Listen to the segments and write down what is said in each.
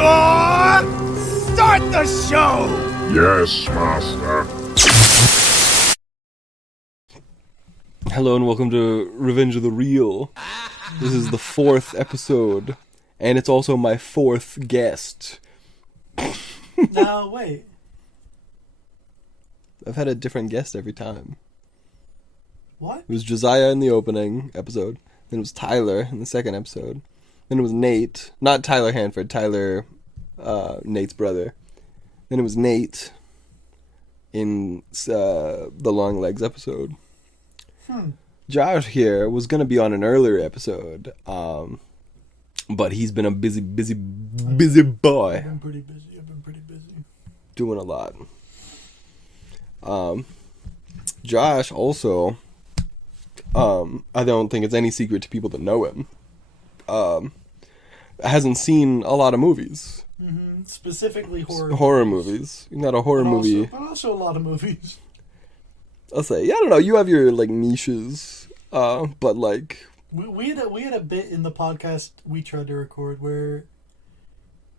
Igor! Start the show! Yes, master. Hello and welcome to Revenge of the Real. This is the 4th episode, and it's also my 4th guest. No, wait. I've had a different guest every time. What? It was Josiah in the opening episode, then it was Tyler in the second episode, then it was Nate, not Tyler Hanford, Tyler, Nate's brother. Then it was Nate in the Long Legs episode. Josh here was going to be on an earlier episode, but he's been a busy boy. I've been pretty busy. Doing a lot. Josh also, I don't think it's any secret to people that know him, hasn't seen a lot of movies. Mm-hmm. Specifically Horror movies. Not a horror movie. But also a lot of movies. I'll say, yeah, I don't know, you have your, like, niches, but, like... We had a bit in the podcast we tried to record where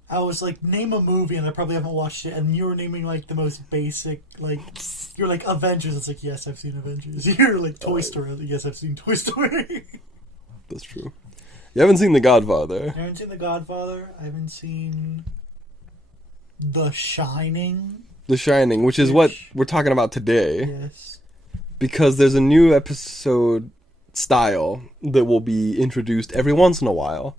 I was like, name a movie, and I probably haven't watched it, and you were naming, like, the most basic, like, you're like, Avengers. It's like, yes, I've seen Avengers. You're like, Toy Story. Yes, I've seen Toy Story. That's true. You haven't seen The Godfather. I haven't seen The Godfather. I haven't seen The Shining. The Shining, which is what we're talking about today. Yes. Because there's a new episode style that will be introduced every once in a while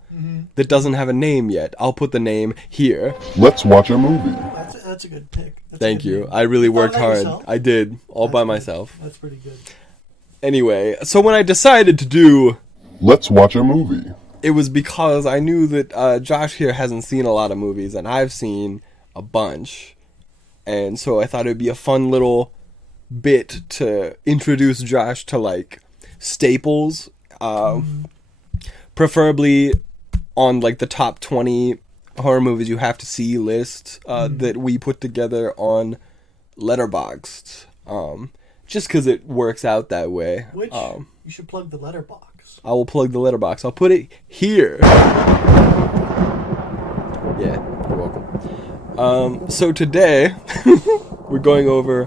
that doesn't have a name yet. I'll put the name here. Let's watch a movie. That's a good pick. Thank you. I really worked hard. Yourself? I did. All by That's good. myself. That's pretty good. Anyway, so when I decided to do... Let's watch a movie. It was because I knew that Josh here hasn't seen a lot of movies, and I've seen a bunch. And so I thought it would be a fun little bit to introduce Josh to, like, staples. Preferably on, like, the top 20 horror movies you have to see list that we put together on Letterboxd. Just because it works out that way. Which, you should plug the letterbox. I will plug the letterbox. I'll put it here. Yeah, you're welcome. So today, we're going over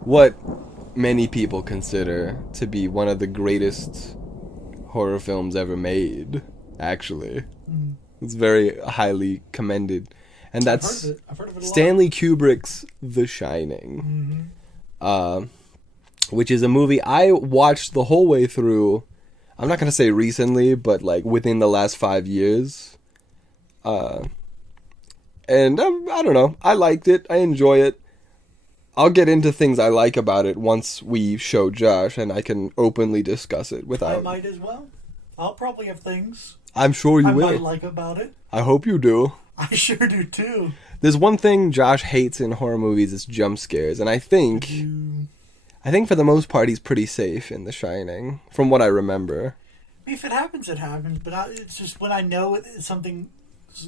what many people consider to be one of the greatest horror films ever made, actually. It's very highly commended. And that's I've heard of it a lot. Stanley Kubrick's The Shining. Which is a movie I watched the whole way through. I'm not going to say recently, but like within the last 5 years. And I don't know. I liked it. I enjoy it. I'll get into things I like about it once we show Josh, and I can openly discuss it without... I might as well. I'll probably have things I'm sure you I will. might like about it. I hope you do. I sure do too. There's one thing Josh hates in horror movies, is jump scares, and I think for the most part he's pretty safe in The Shining, from what I remember. If it happens, it happens. But it's just when I know it's something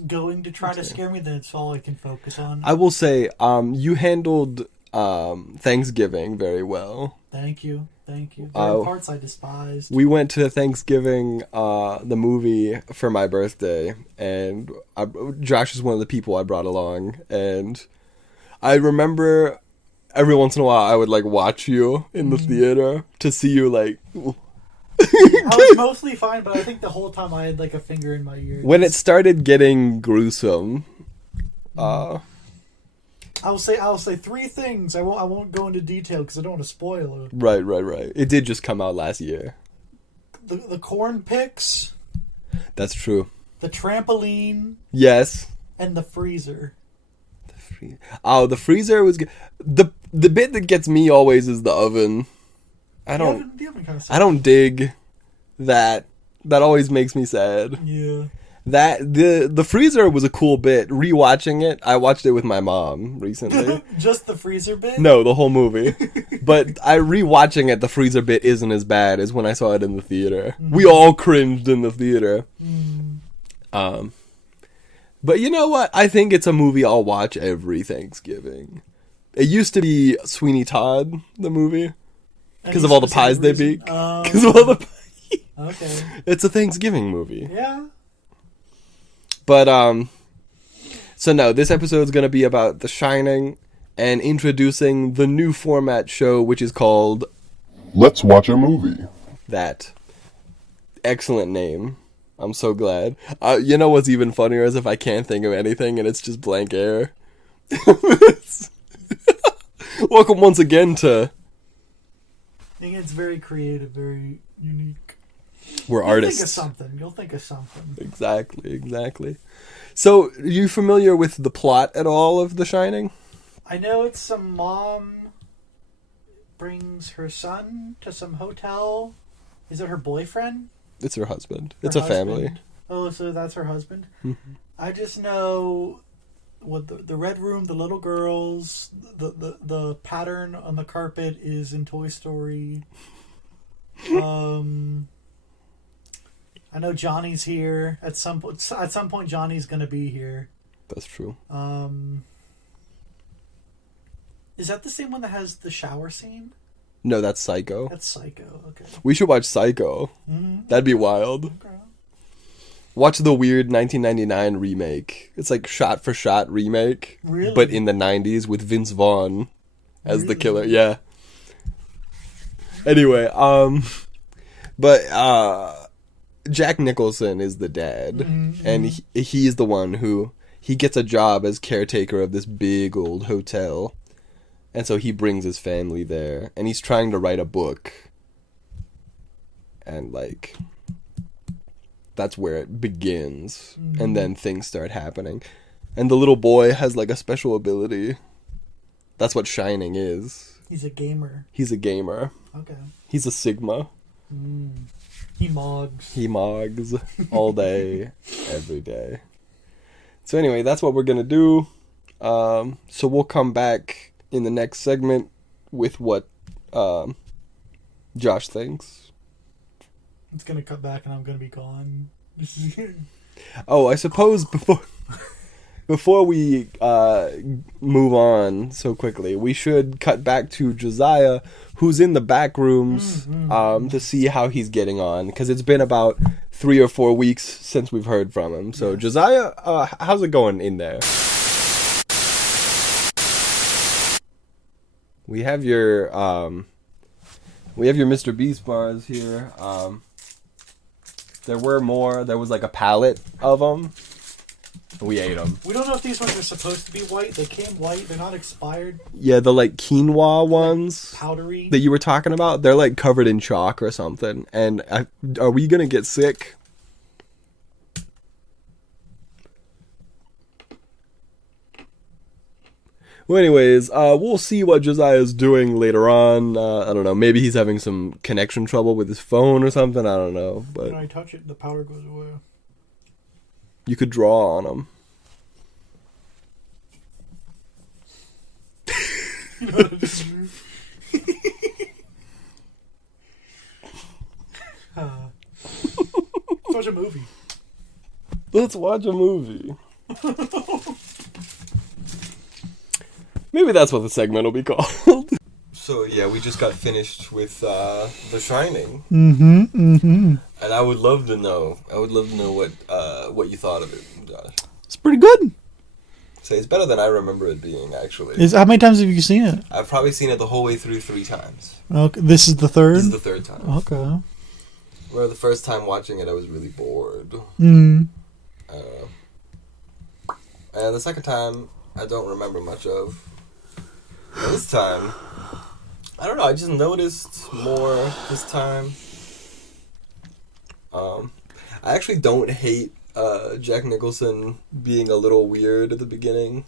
going to try to scare me, then it's all I can focus on. I will say, you handled Thanksgiving very well. Thank you. There are parts I despised. We went to Thanksgiving, the movie, for my birthday, and Josh is one of the people I brought along, and I remember every once in a while I would, like, watch you in the theater to see you, like... I was mostly fine, but I think the whole time I had, like, a finger in my ear. When it started getting gruesome, I'll say 3 things. I won't go into detail because I don't want to spoil it. Right. It did just come out last year. The corn picks, That's true. the trampoline, Yes. and the freezer. Oh, the freezer was good. The bit that gets me always is the oven. The oven kind of I don't dig that. That always makes me sad. Yeah. That the freezer was a cool bit. Rewatching it, I watched it with my mom recently. Just the freezer bit? No, the whole movie. But rewatching it, the freezer bit isn't as bad as when I saw it in the theater. We all cringed in the theater. But you know what? I think it's a movie I'll watch every Thanksgiving. It used to be Sweeney Todd, the movie, because of all the pies they bake. Because of all the. It's a Thanksgiving movie. Yeah. But So no, this episode is going to be about The Shining and introducing the new format show, which is called Let's watch a movie. That. Excellent name. I'm so glad. You know what's even funnier is if I can't think of anything and it's just blank air. Welcome once again to... I think it's very creative, very unique. We're You'll artists. You'll think of something. Exactly. So, are you familiar with the plot at all of The Shining? I know it's some mom brings her son to some hotel. Is it her boyfriend? It's her husband. Her It's a husband? family. Oh, so that's her husband? Mm-hmm. I just know what the red room, the little girls, the pattern on the carpet is in Toy Story. I know Johnny's here at some point. At some point, Johnny's gonna be here. That's true. Is that the same one that has the shower scene? No, that's Psycho. That's Psycho. Okay. We should watch Psycho. Mm-hmm. That'd be wild. Okay. Watch the weird 1999 remake. It's like shot-for-shot remake. Really? But in the 90s with Vince Vaughn as the killer. Yeah. Anyway, but Jack Nicholson is the dad. Mm-hmm. And he's the one who... He gets a job as caretaker of this big old hotel. And so he brings his family there. And he's trying to write a book. And, like... That's where it begins. Mm-hmm. And then things start happening. And the little boy has, like, a special ability. That's what Shining is. He's a gamer. He's a gamer. Okay. He's a Sigma. He mogs. He mogs all day, every day. So anyway, that's what we're going to do. So we'll come back in the next segment with what Josh thinks. It's gonna cut back and I'm gonna be gone. Oh, I suppose before we move on so quickly, we should cut back to Josiah, who's in the back rooms to see how he's getting on, because it's been about 3 or 4 weeks since we've heard from him. So Josiah, how's it going in there? We have your Mr. Beast bars here. There were more. There was like a pallet of them. We ate them. We don't know if these ones are supposed to be white. They came white. They're not expired. Yeah, the like quinoa ones Powdery. that you were talking about, they're like covered in chalk or something. And are we gonna get sick? Well, anyways, we'll see what Josiah's doing later on. I don't know. Maybe he's having some connection trouble with his phone or something. I don't know. But When I touch it, the powder goes away. you could draw on him. Let's watch a movie. Let's watch a movie. Maybe that's what the segment will be called. So yeah, we just got finished with The Shining. And I would love to know. What you thought of it, Josh. It's pretty good. Say it's better than I remember it being. Actually, How many times have you seen it? I've probably seen it the whole way through 3 times. Okay, this is the third. This is the 3rd time. Okay. Where the first time watching it, I was really bored. Mm. And the second time, I don't remember much of. And this time, I don't know, I just noticed more this time. I actually don't hate Jack Nicholson being a little weird at the beginning.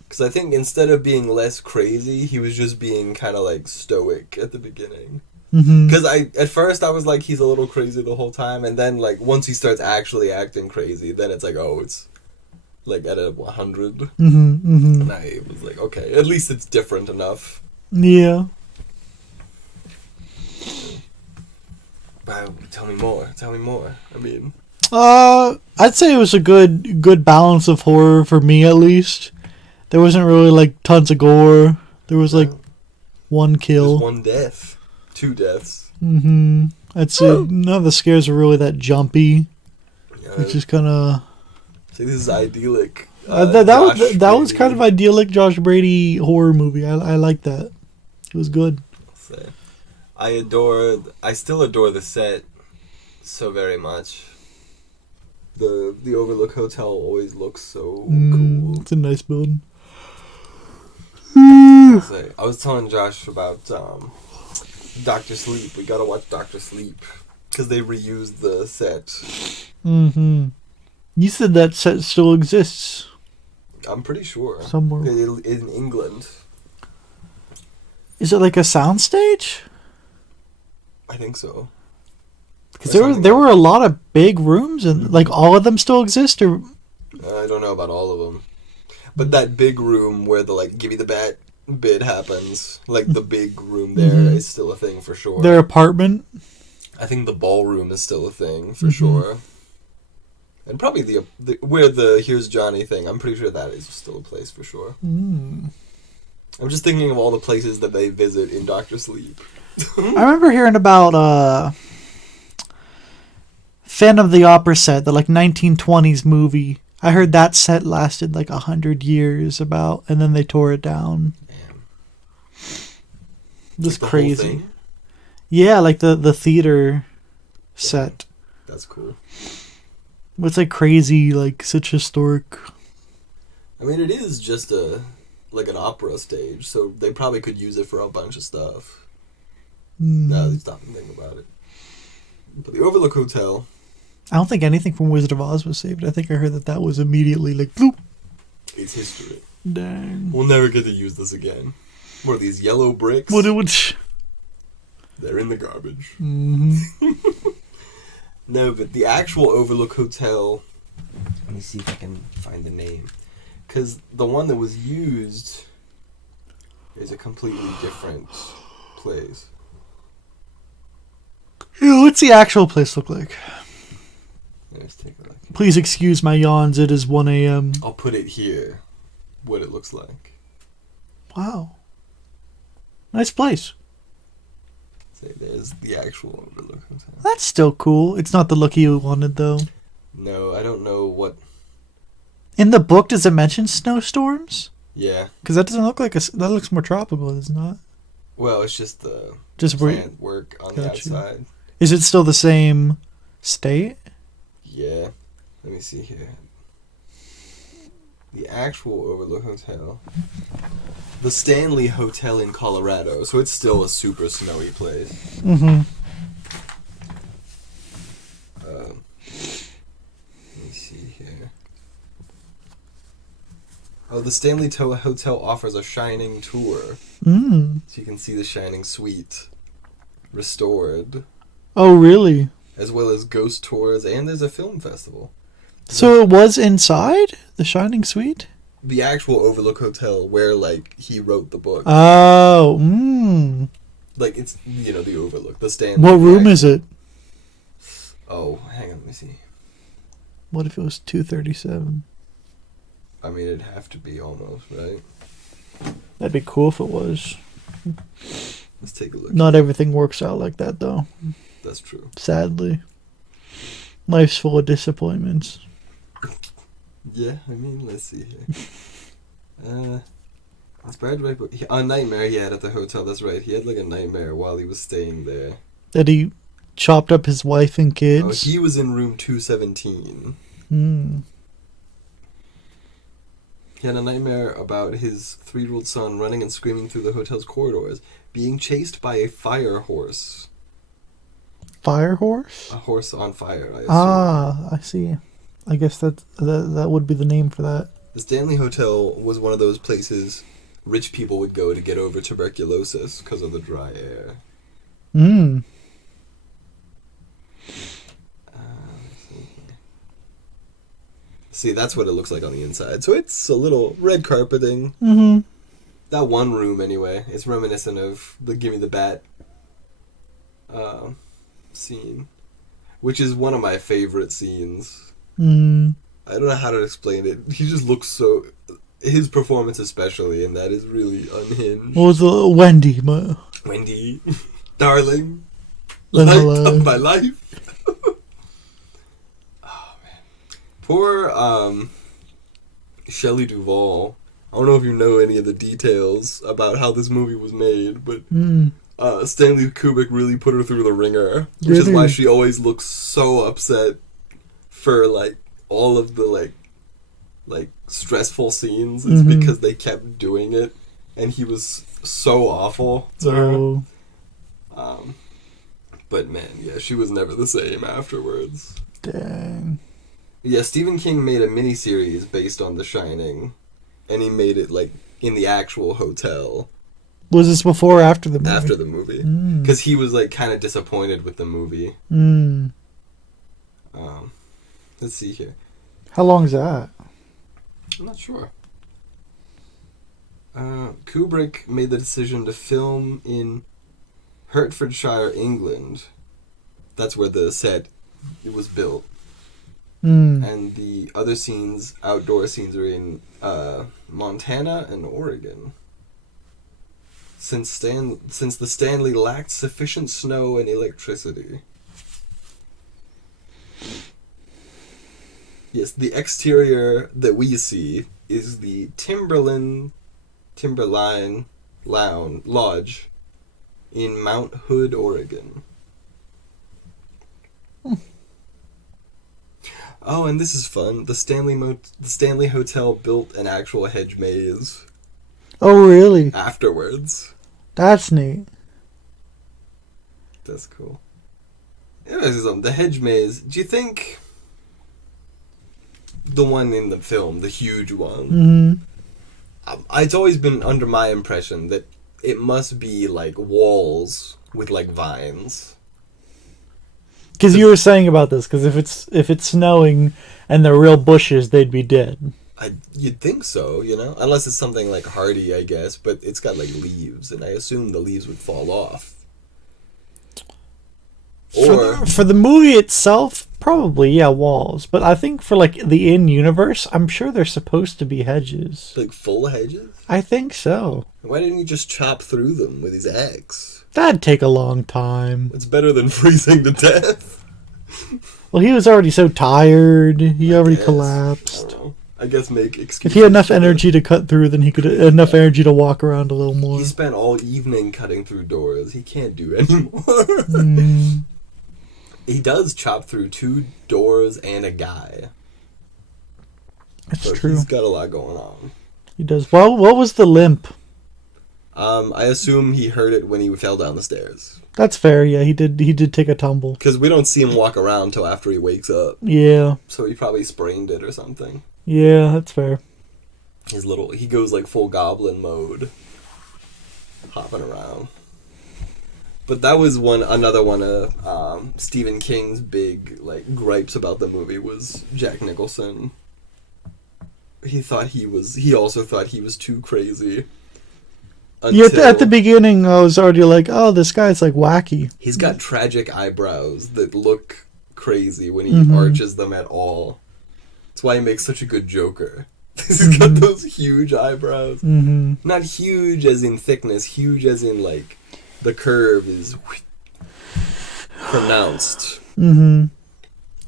Because I think instead of being less crazy, he was just being kind of like stoic at the beginning. Because at first I was like, he's a little crazy the whole time. And then like once he starts actually acting crazy, then it's like, oh, it's like at a 100. And I was like, okay, at least it's different enough. Yeah. Tell me more. I mean, I'd say it was a good balance of horror for me, at least. There wasn't really like tons of gore. There was like one kill. there's 1 death. 2 deaths. I'd say none of the scares were really that jumpy. Yeah, It's just kind of... see, this is idyllic That was kind of idyllic Josh Brady horror movie. I like that. It was good. I still adore the set so very much. The Overlook Hotel always looks so cool. It's a nice building. I was telling Josh about Doctor Sleep. We gotta watch Doctor Sleep because they reused the set. Mm-hmm. You said that set still exists. I'm pretty sure Somewhere. in England. Is it like a soundstage? I think so. Because there were a lot of big rooms, and like all of them still exist. Or I don't know about all of them, but that big room where the like "Give Me the Bat" bit happens, like the big room there is still a thing for sure. their apartment. I think the ballroom is still a thing for sure, and probably the where the "Here's Johnny" thing. I'm pretty sure that is still a place for sure. I'm just thinking of all the places that they visit in Doctor Sleep. I remember hearing about Phantom of the Opera set, the like 1920s movie. I heard that set lasted like 100 years about, and then they tore it down. Damn. This Like the whole crazy. thing? Yeah, like the theater set. That's cool. It's like crazy, like such historic. I mean, it is just like an opera stage, so they probably could use it for a bunch of stuff. Now that you stop and think about it. But the Overlook Hotel. I don't think anything from Wizard of Oz was saved. I think I heard that was immediately like bloop. It's history. Dang. We'll never get to use this again. What are these yellow bricks? What it would. They're in the garbage. Mm-hmm. No, but the actual Overlook Hotel. Let me see if I can find the name. Because the one that was used is a completely different place. Ew, what's the actual place look like? Let's take a look. Please excuse my yawns. It is 1 a.m. I'll put it here. What it looks like. Wow. Nice place. Say there's the actual Overlook Hotel. That's still cool. It's not the look you wanted, though. No, I don't know what. In the book, does it mention snowstorms? Yeah. Because that doesn't look like that looks more tropical, does it not? Well, it's just the Just where. plant work on the Gotcha. outside. Is it still the same state? Yeah. Let me see here. The actual Overlook Hotel. The Stanley Hotel in Colorado. So it's still a super snowy place. Mm-hmm. Let me see here. Oh, the Stanley Hotel offers a Shining tour. Mm. So you can see the Shining Suite restored. Oh, really? As well as ghost tours, and there's a film festival. So it was inside the Shining Suite? The actual Overlook Hotel where, like, he wrote the book. Oh, Like, it's, you know, the Overlook. The Stanley. What room is it? Oh, hang on, let me see. What if it was 237? I mean, it'd have to be almost, right? That'd be cool if it was. Let's take a look. Not everything works out like that, though. That's true. Sadly. Life's full of disappointments. Yeah, I mean, let's see here. Inspired by a nightmare he had at the hotel. That's right. He had like a nightmare while he was staying there. That he chopped up his wife and Oh, kids. he was in room 217. He had a nightmare about his 3-year-old son running and screaming through the hotel's corridors, being chased by a fire horse. Fire horse? A horse on fire, I assume. Ah, I see. I guess that would be the name for that. The Stanley Hotel was one of those places rich people would go to get over tuberculosis because of the dry air. See, that's what it looks like on the inside. So it's a little red carpeting. Mm-hmm. That one room, anyway, it's reminiscent of the Gimme the Bat scene, which is one of my favorite scenes. I don't know how to explain it. He just looks so... His performance especially, and that is really unhinged. What was the Wendy? Wendy, darling, Live light alive. of my life. Oh man, poor Shelley Duvall. I don't know if you know any of the details about how this movie was made, but Stanley Kubrick really put her through the ringer, which is why she always looks so upset for like all of the like stressful scenes. Is because they kept doing it, and he was so awful to her. But man, yeah, she was never the same afterwards. Dang. Yeah, Stephen King made a miniseries based on The Shining, and he made it like in the actual hotel. Was this before or after the movie? After the movie, because he was like kind of disappointed with the movie. Let's see here. How long is that? I'm not sure. Kubrick made the decision to film in Hertfordshire, England. That's where the set was built. And the other scenes, outdoor scenes, are in Montana and Oregon. Since the Stanley lacked sufficient snow and electricity. Yes, the exterior that we see is the Timberline Lodge in Mount Hood, Oregon. Oh, and this is fun. The Stanley Hotel built an actual hedge maze. Oh, really? Afterwards. That's neat. That's cool. The hedge maze. Do you think the one in the film, the huge one? It's always been under my impression that it must be like walls with like vines. Because you were saying about this, because if it's snowing and they're real bushes, they'd be dead. You'd think so, you know? Unless it's something like hardy, I guess. But it's got like leaves, and I assume the leaves would fall off. Or For the movie itself, probably, yeah, walls. But I think for like the in-universe, I'm sure they're supposed to be hedges. like full hedges? I think so. Why didn't you just chop through them with his axe? That'd take a long time. It's better than freezing to death. Well, he was already so tired. He already Yes. collapsed. I don't know. I guess make excuses. If he had enough energy to cut through, then he could enough energy to walk around a little more. He spent all evening cutting through doors. He can't do anymore. He does chop through 2 doors and a guy. That's So true. he's got a lot going on. He does. Well, what was the limp? I assume he heard it when he fell down the stairs. That's fair. Yeah, he did. He did take a tumble. Because we don't see him walk around till after he wakes up. Yeah. So he probably sprained it or something. Yeah, that's fair. He goes like full goblin mode. Hopping around. But that was another one of Stephen King's big like gripes about the movie was Jack Nicholson. He also thought he was too crazy. Yeah, at the beginning, I was already like, "Oh, this guy's like wacky." He's got tragic eyebrows that look crazy when he arches them at all. That's why he makes such a good Joker. He's got those huge eyebrows. Not huge as in thickness, huge as in like the curve is pronounced.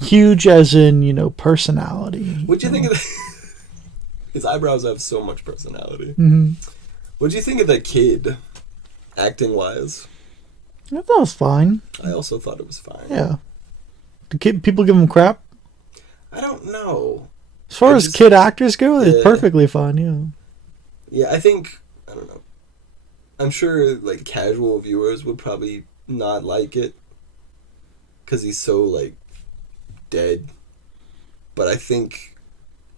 Huge as in, personality. What'd you think of that? His eyebrows have so much personality. What'd you think of that kid, acting wise? I thought it was fine. I also thought it was fine. Yeah. People give him crap? I don't know. As far as kid actors go, it's perfectly fine, yeah. Yeah, I think, I don't know. I'm sure, like, casual viewers would probably not like it. Because he's so, like, dead. But I think,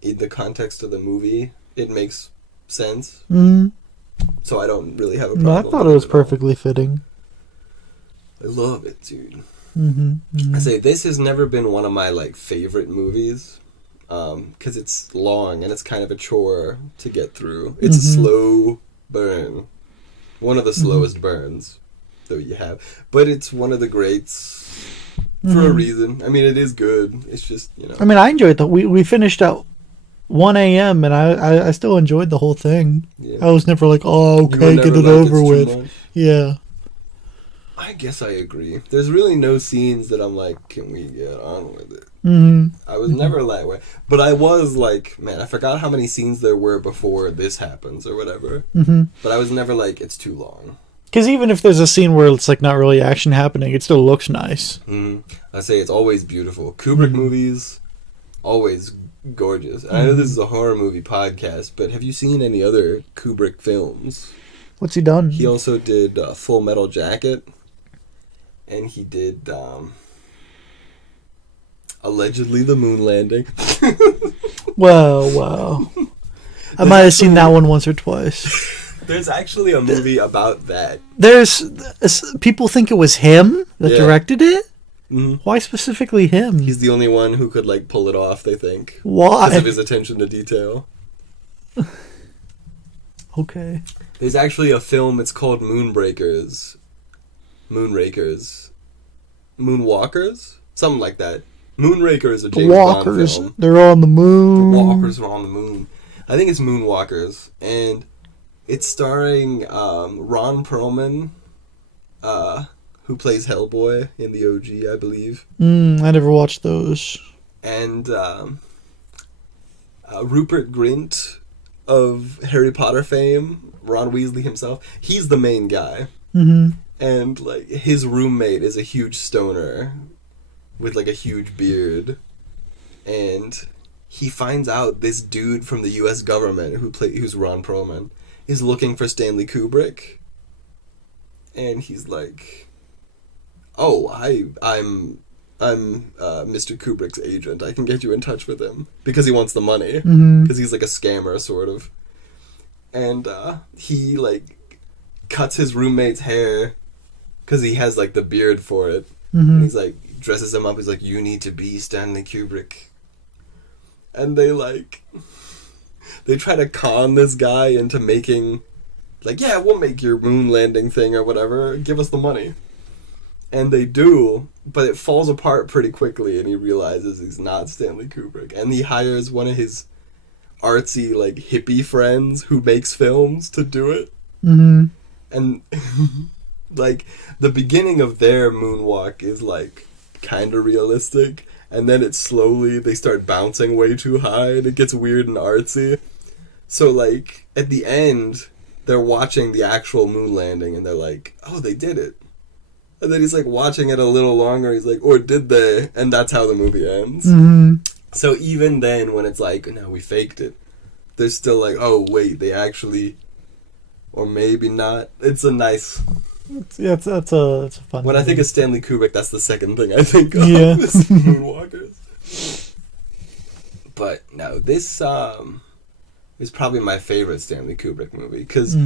in the context of the movie, it makes sense. So I don't really have a problem. No, I thought it was perfectly fitting. I love it, dude. I say, this has never been one of my, like, favorite movies. Because it's long and it's kind of a chore to get through. It's a slow burn. One of the slowest burns that you have. But it's one of the greats for a reason. I mean, it is good. It's just, I mean, I enjoyed it. We finished at 1 a.m. and I still enjoyed the whole thing. Yeah. I was never like, oh, okay, get it over with. Yeah. I guess I agree. There's really no scenes that I'm like, can we get on with it? was never that way. But I was like, man, I forgot how many scenes there were before this happens or whatever. Mm-hmm. But I was never like, it's too long. Because even if there's a scene where it's like not really action happening, it still looks nice. I say it's always beautiful. Kubrick movies, always gorgeous. And I know this is a horror movie podcast, but have you seen any other Kubrick films? What's he done? He also did Full Metal Jacket, and he did allegedly the moon landing. Wow. I might have seen that one once or twice. There's actually a movie about that. People think it was him that Yeah. directed it. Mhm. Why specifically him? He's the only one who could like pull it off, they think, Why? because of his attention to detail. Okay. There's actually a film, it's called Moonrakers, something like that. Moonraker is a James Bond Walkers. film. They're on the moon. Walkers are on the moon. I think it's Moonwalkers, and it's starring Ron Perlman, who plays Hellboy in the OG, I believe, I never watched those. and Rupert Grint of Harry Potter fame, Ron Weasley himself. He's the main guy, and like his roommate is a huge stoner with like a huge beard, and he finds out this dude from the U.S. government who's Ron Perlman is looking for Stanley Kubrick, and he's like, "Oh, I'm Mr. Kubrick's agent. I can get you in touch with him," because he wants the money, because he's like a scammer sort of, and he like cuts his roommate's hair because he has like the beard for it, and he's like dresses him up. He's like, "You need to be Stanley Kubrick," and they try to con this guy into making, like, yeah, we'll make your moon landing thing or whatever, give us the money. And they do, but it falls apart pretty quickly, and he realizes he's not Stanley Kubrick. And he hires one of his artsy, like, hippie friends who makes films to do it. And, like, the beginning of their moonwalk is, like, kind of realistic. And then they start bouncing way too high, and it gets weird and artsy. So, like, at the end, they're watching the actual moon landing, and they're like, oh, they did it. And then he's, like, watching it a little longer, he's like, or did they? And that's how the movie ends. So even then, when it's like, no, we faked it, they're still like, oh, wait, they actually, or maybe not. It's a nice... Yeah, it's a fun. When I think of Stanley Kubrick, that's the second thing I think of. Yeah. Is Moonwalkers. But no, this is probably my favorite Stanley Kubrick movie, because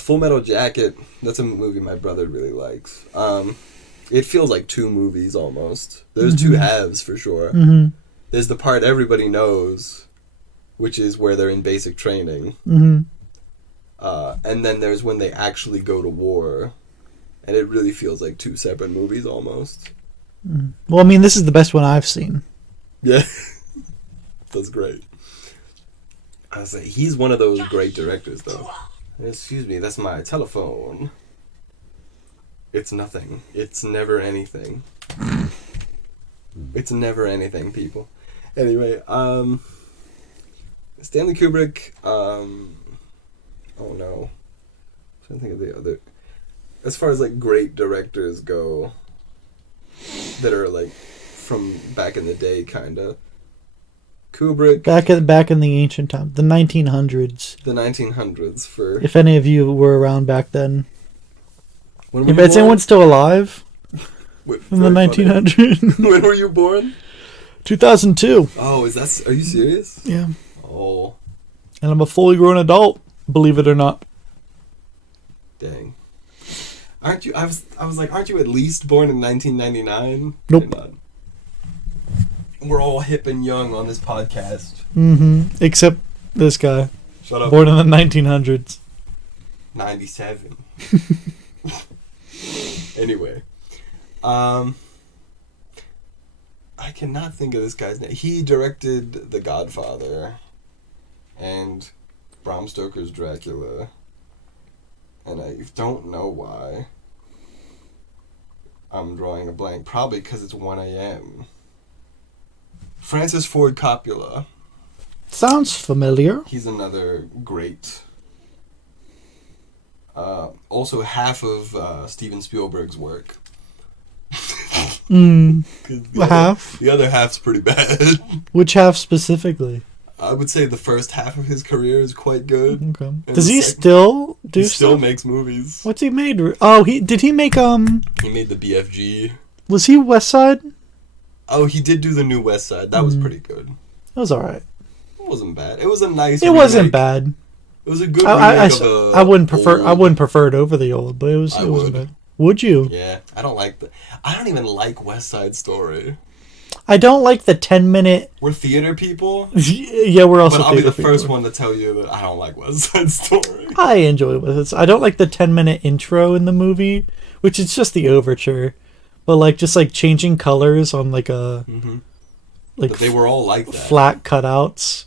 Full Metal Jacket, that's a movie my brother really likes. It feels like two movies almost. There's two halves for sure. There's the part everybody knows, which is where they're in basic training. And then there's when they actually go to war, and it really feels like two separate movies almost. Well, I mean, this is the best one I've seen. Yeah, that's great. I say he's one of those great directors, though. Excuse me, that's my telephone. It's nothing. It's never anything. It's never anything, people. Anyway, Stanley Kubrick. Oh no, I'm trying to think of the other. As far as like great directors go, that are like from back in the day, kinda. Kubrick. Back in the ancient time, the 1900s. The 1900s for. If any of you were around back then, When were if you it's born? anyone still alive Wait, in the very funny. 1900s, When were you born? 2002. Oh, are you serious? Yeah, Oh, and I'm a fully grown adult. Believe it or not. dang. Aren't you? I was like, aren't you at least born in 1999? Nope. You're not. We're all hip and young on this podcast. Except this guy, Shut up. born in the 1900s. 97. Anyway, I cannot think of this guy's name. He directed The Godfather and Bram Stoker's Dracula, and I don't know why I'm drawing a blank. Probably because it's 1 a.m. Francis Ford Coppola. Sounds familiar. He's another great. Also, half of Steven Spielberg's work. 'Cause the Half? the other half's pretty bad. Which half specifically? I would say the first half of his career is quite good. Okay. And Does the he second- still do He still stuff? makes movies. What's he made? Oh, did he make He made the BFG. Was he West Side? Oh, he did do the new West Side. That was pretty good. It was alright. It wasn't bad. It was a nice. It wasn't remake. bad. It was a good I remake of a. I wouldn't prefer. I old- wouldn't prefer it over the old, but it was. I It wasn't would. bad. Would you? Yeah, I don't like the. I don't even like West Side Story. I don't like the 10-minute. We're theater people, Yeah, we're also. but I'll be the theater first people. one to tell you that I don't like West Side Story. I enjoy it. I don't like the 10-minute intro in the movie, which is just the overture, but like just like changing colors on like a like But they were all like that. flat cutouts.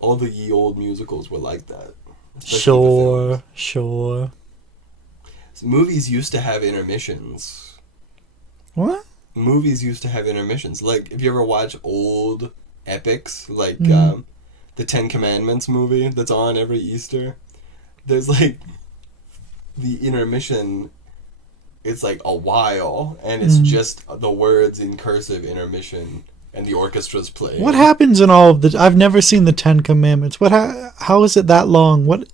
All the ye old musicals were like that. Especially the Sure, films. sure. Movies used to have intermissions. What? Movies used to have intermissions. Like, if you ever watch old epics, like the Ten Commandments movie that's on every Easter, there's like the intermission. It's like a while, and it's just the words in cursive intermission, and the orchestra's playing. What happens in all of the? I've never seen the Ten Commandments. What? How is it that long? What?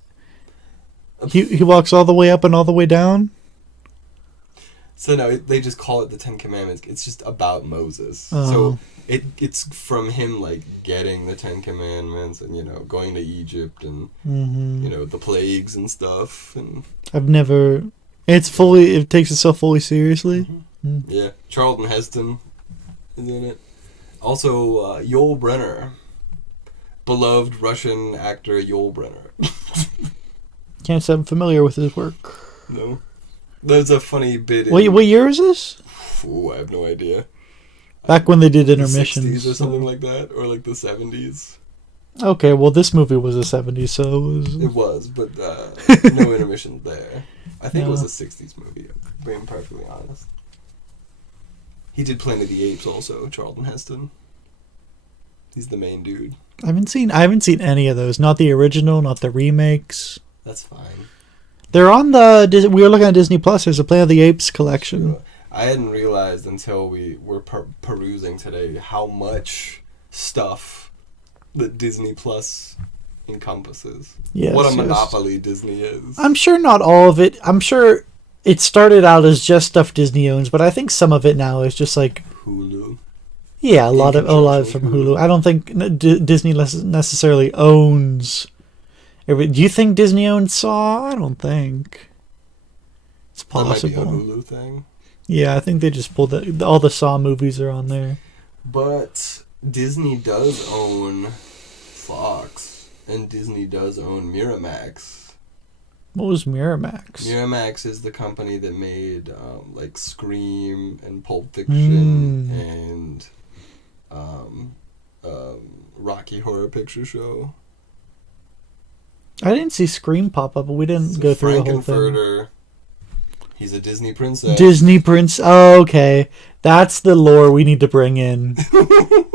He walks all the way up and all the way down. So no, they just call it the Ten Commandments. It's just about Moses. Oh. So it's from him like getting the Ten Commandments and going to Egypt and the plagues and stuff and I've never. It takes itself fully seriously. yeah. Charlton Heston is in it. Also, Yul Brynner, beloved Russian actor Yul Brynner. Can't say I'm familiar with his work. No, there's a funny bit. Wait, what year is this? Ooh, I have no idea. Back when they did The intermissions 60s or something like that, or like the 70s. Okay, well, this movie was the 70s, so It was, but no intermission there. I think it was a 60s movie, being perfectly honest. He did Planet of the Apes also, Charlton Heston. He's the main dude. I haven't seen any of those. Not the original, not the remakes. That's fine. They're on the. We were looking at Disney Plus. There's a Planet of the Apes collection. I hadn't realized until we were perusing today how much stuff that Disney Plus encompasses. Yes, What a yes. monopoly Disney is. I'm sure not all of it. I'm sure it started out as just stuff Disney owns, but I think some of it now is just like Hulu. yeah, a lot of conjunction from with Hulu. I don't think Disney necessarily owns. Do you think Disney owns Saw? I don't think. It's That might be a possible. Hulu thing. Yeah, I think they just pulled all the Saw movies are on there. But Disney does own Fox, and Disney does own Miramax. What was Miramax? Miramax is the company that made like Scream and Pulp Fiction and Rocky Horror Picture Show. I didn't see Scream pop up, but we didn't go through the whole thing. Frankenfurter. He's a Disney princess. Disney Prince. Oh, okay, that's the lore we need to bring in.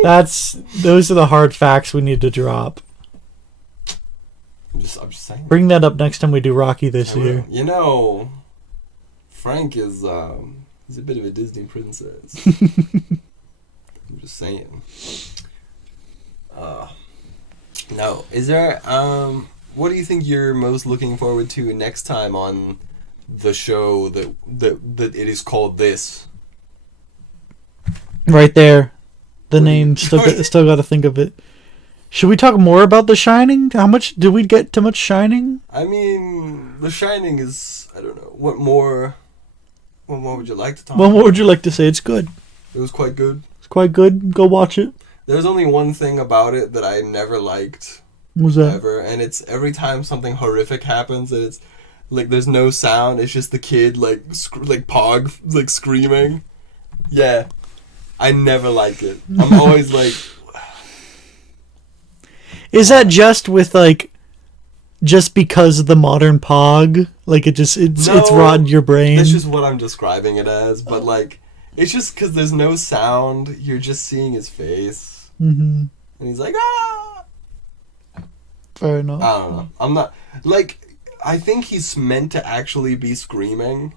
Those are the hard facts we need to drop. I'm just saying. Bring that up next time we do Rocky this I will. year. Frank is he's a bit of a Disney princess. I'm just saying. No, is there what do you think you're most looking forward to next time on the show that it is called this? Right there, the What do name. you- Still got to think of it. Should we talk more about The Shining? How much did we get? Too much Shining? I mean, The Shining is, I don't know, what more would you like to talk Well, about? what would you like to say? It's good. It was quite good. It's quite good. Go watch it. There's only one thing about it that I never liked. What was that? Ever, and it's every time something horrific happens and it's like there's no sound, it's just the kid like Pog like screaming. Yeah, I never like it. I'm always like, Is that just with like, just because of the modern Pog? Like it's No, rotted your brain. that's just what I'm describing it as. But like, it's just because there's no sound, you're just seeing his face. Mm-hmm. And he's like, ah! Fair enough. I don't know. I'm not... Like, I think he's meant to actually be screaming.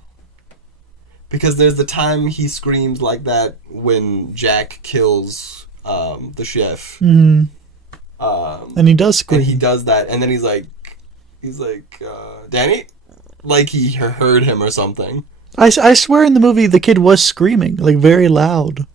Because there's the time he screams like that when Jack kills the chef. Mm-hmm. And he does scream. And he does that, and then he's like, Danny? Like he heard him or something. I swear in the movie the kid was screaming, like very loud.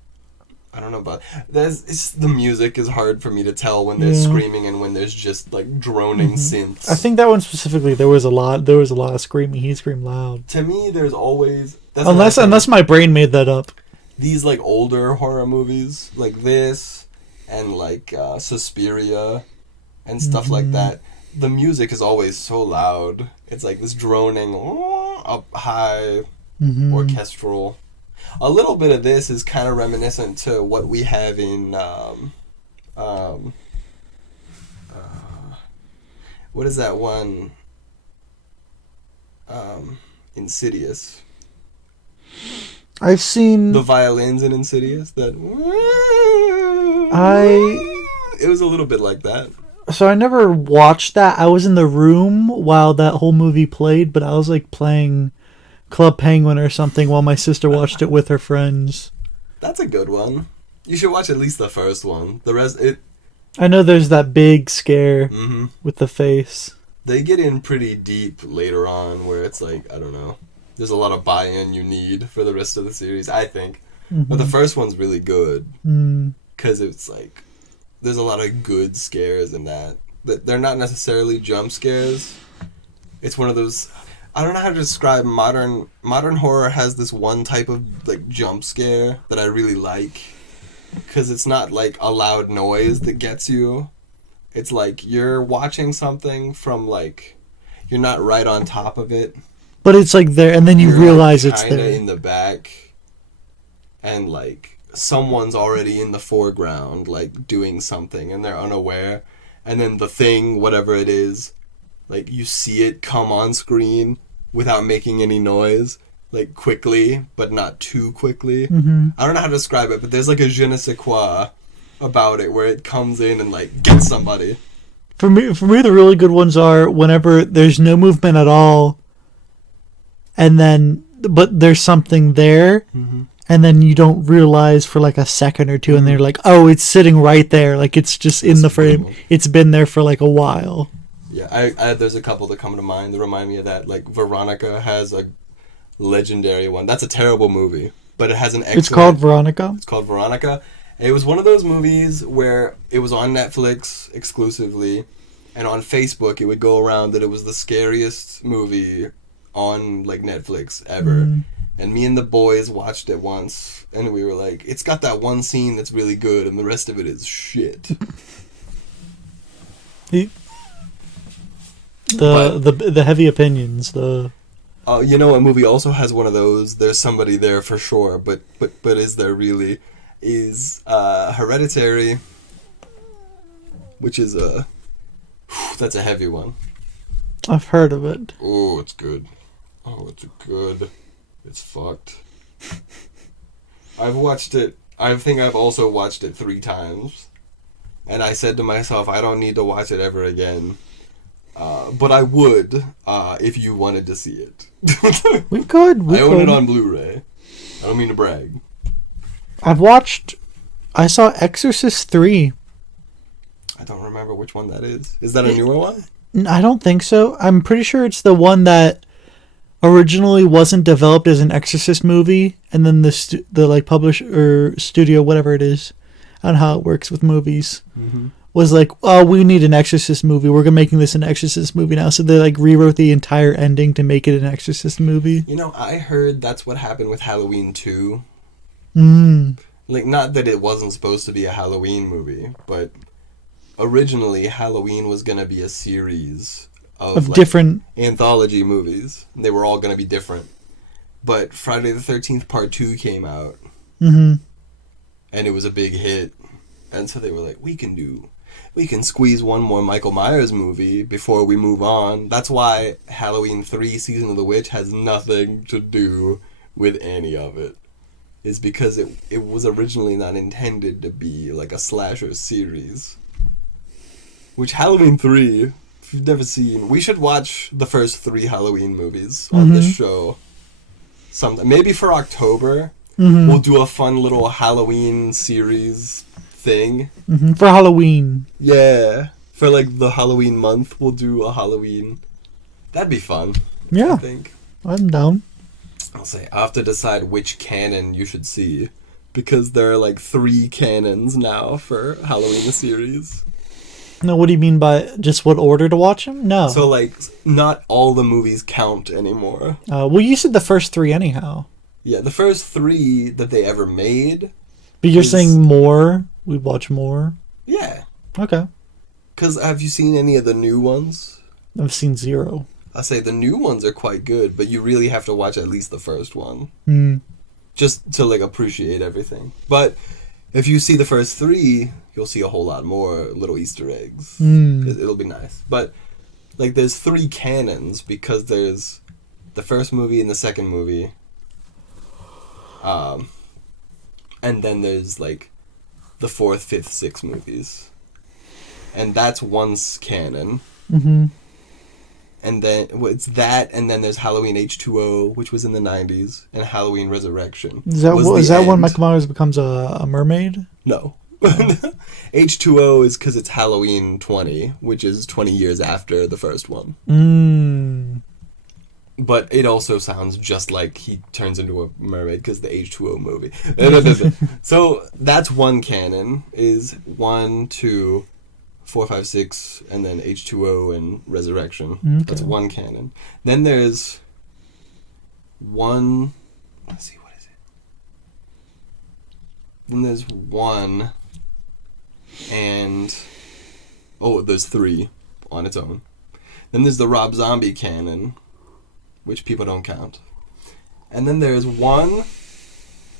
I don't know about... the music is hard for me to tell when there's screaming and when there's just, like, droning synths. I think that one specifically, there was a lot of screaming. He screamed loud. To me, there's always... Unless my brain made that up. These, like, older horror movies, like this, and, like, Suspiria, and stuff like that, the music is always so loud. It's like this droning, up high, orchestral... A little bit of this is kind of reminiscent to what we have in, what is that one, Insidious. I've seen... The violins in Insidious, that... It was a little bit like that. So I never watched that. I was in the room while that whole movie played, but I was, like, playing... Club Penguin or something while my sister watched it with her friends. That's a good one. You should watch at least the first one. The rest, I know there's that big scare with the face. They get in pretty deep later on where it's like, I don't know. There's a lot of buy-in you need for the rest of the series, I think. But the first one's really good. Because it's like, there's a lot of good scares in that. But they're not necessarily jump scares. It's one of those... I don't know how to describe modern horror. Has this one type of like jump scare that I really like, because it's not like a loud noise that gets you. It's like you're watching something from like you're not right on top of it, but it's like there, and then you realize it's kinda there in the back, and like someone's already in the foreground, like doing something, and they're unaware, and then the thing, whatever it is, like you see it come on screen without making any noise, like quickly, but not too quickly. I don't know how to describe it, but there's like a je ne sais quoi about it where it comes in and like gets somebody. For me, the really good ones are whenever there's no movement at all, and then but there's something there, and then you don't realize for like a second or two, and they're like, oh, it's sitting right there, like it's just in the frame. It's been there for like a while. Yeah, I there's a couple that come to mind that remind me of that. Like Veronica has a legendary one. That's a terrible movie, but it has an excellent... It's called Veronica? It's called Veronica. It was one of those movies where it was on Netflix exclusively, and on Facebook it would go around that it was the scariest movie on like Netflix ever. And me and the boys watched it once, and we were like, it's got that one scene that's really good, and the rest of it is shit. The heavy opinions. You know, a movie also has one of those. There's somebody there for sure, but is there really? Is Hereditary, which is that's a heavy one. I've heard of it. Oh, it's good. Oh, it's good. It's fucked. I've watched it. I think I've also watched it 3 times, and I said to myself, I don't need to watch it ever again. But I would, if you wanted to see it. We could. I own it on Blu-ray. I don't mean to brag. I saw Exorcist 3. I don't remember which one that is. Is that a newer one? I don't think so. I'm pretty sure it's the one that originally wasn't developed as an Exorcist movie, and then the like publisher or studio, whatever it is, I don't know how it works with movies, was like, oh, we need an Exorcist movie. We're making this an Exorcist movie now. So they like rewrote the entire ending to make it an Exorcist movie. You know, I heard that's what happened with Halloween 2. Like, not that it wasn't supposed to be a Halloween movie, but originally Halloween was going to be a series of like, different anthology movies. They were all going to be different. But Friday the 13th Part 2 came out. And it was a big hit. And so they were like, we can squeeze one more Michael Myers movie before we move on. That's why Halloween 3 Season of the Witch has nothing to do with any of it. is because it was originally not intended to be like a slasher series. Which Halloween 3, if you've never seen, we should watch the first 3 Halloween movies on this show. Maybe for October, we'll do a fun little Halloween series thing. For Halloween. Yeah. For like the Halloween month, we'll do a Halloween. That'd be fun. Yeah. I think. I'm down. I'll say, I have to decide which canon you should see. Because there are like 3 canons now for Halloween the series. No, what do you mean by just what order to watch them? No. So like, not all the movies count anymore. Well, you said the first 3 anyhow. Yeah, the first 3 that they ever made. But you're saying more? We'd watch more? Yeah. Okay. Because have you seen any of the new ones? I've seen 0. I say the new ones are quite good, but you really have to watch at least the first one. Just to like appreciate everything. But if you see the first 3, you'll see a whole lot more little Easter eggs. It'll be nice. But like there's 3 canons because there's the first movie and the second movie. And then there's like the 4th, 5th, 6th movies. And that's one's canon. And then it's that, and then there's Halloween H2O, which was in the 90s, and Halloween Resurrection. Is that when Michael Myers becomes a mermaid? No. H2O is because it's Halloween 20, which is 20 years after the first one. But it also sounds just like he turns into a mermaid because the H2O movie. So that's one canon, is 1, 2, 4, 5, 6, and then H2O and Resurrection. Okay. That's one canon. Then there's one... Let's see, what is it? Then there's 1, and... Oh, there's 3 on its own. Then there's the Rob Zombie canon, which people don't count. And then there's 1,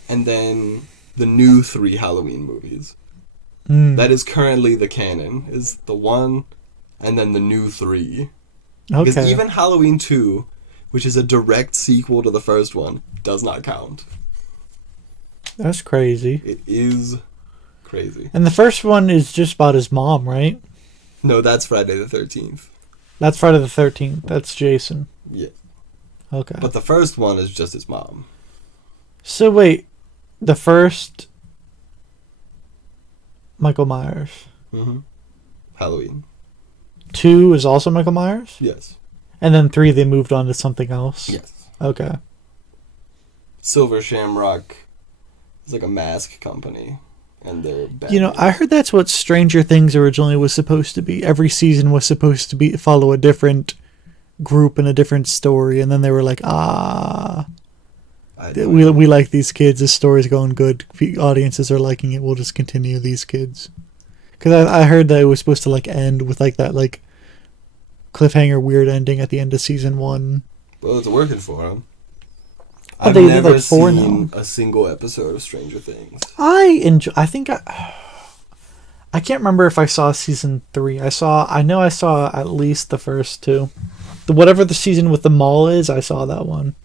and then the new 3 Halloween movies. That is currently the canon, is the 1 and then the new 3. Because even Halloween 2, which is a direct sequel to the first one, does not count. That's crazy. It is crazy. And the first one is just about his mom, right? No, that's Friday the 13th. That's Friday the 13th. That's Jason. Yeah. Okay. But the first one is just his mom. So wait, the first... Michael Myers. Halloween. 2 is also Michael Myers? Yes. And then 3 they moved on to something else? Yes. Okay. Silver Shamrock is like a mask company, and they're bad. You know, I heard that's what Stranger Things originally was supposed to be. Every season was supposed to follow a different group and a different story, and then they were like, we like these kids, this story's going good, audiences are liking it, we'll just continue these kids. Because I heard that it was supposed to like end with like that like cliffhanger weird ending at the end of season 1. Well, it's working for them. Oh, I've they did, never like, 4 seen now. a single episode of Stranger Things. I can't remember if I saw season 3. I know I saw at least the first 2. Whatever the season with the mall is, I saw that one.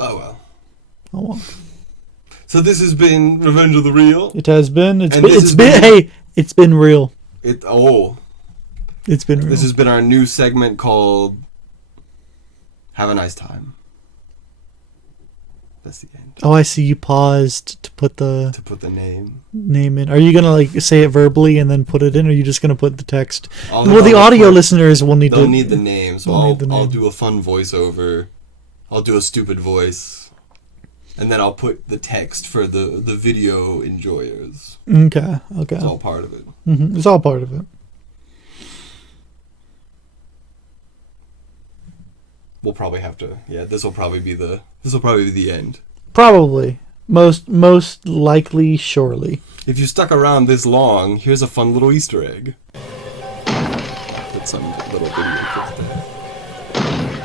Oh well. Oh well. So this has been Revenge of the Real. It has been. It's been real. It's been real. This has been our new segment called Have a Nice Time. That's the end. Oh, I see. You paused to put the name in. Are you gonna like say it verbally and then put it in, or are you just gonna put the text? Well, the audio listeners will need. They'll need the name, so I'll name. do a fun voiceover. I'll do a stupid voice, and then I'll put the text for the video enjoyers. Okay. It's all part of it. It's all part of it. We'll probably have to. Yeah, this will probably be the end. Probably. Most likely, surely. If you stuck around this long, here's a fun little Easter egg. Put some little video clip there.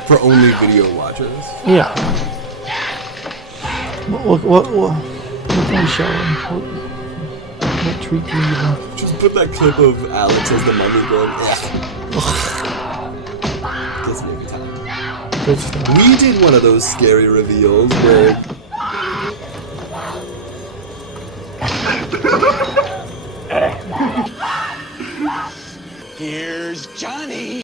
For only video watchers. Yeah. What can we show him? What treat can we give him? Just put that clip of Alex as the mummy going, yeah. Gives me every time. Good stuff. We did one of those scary reveals where Here's Johnny.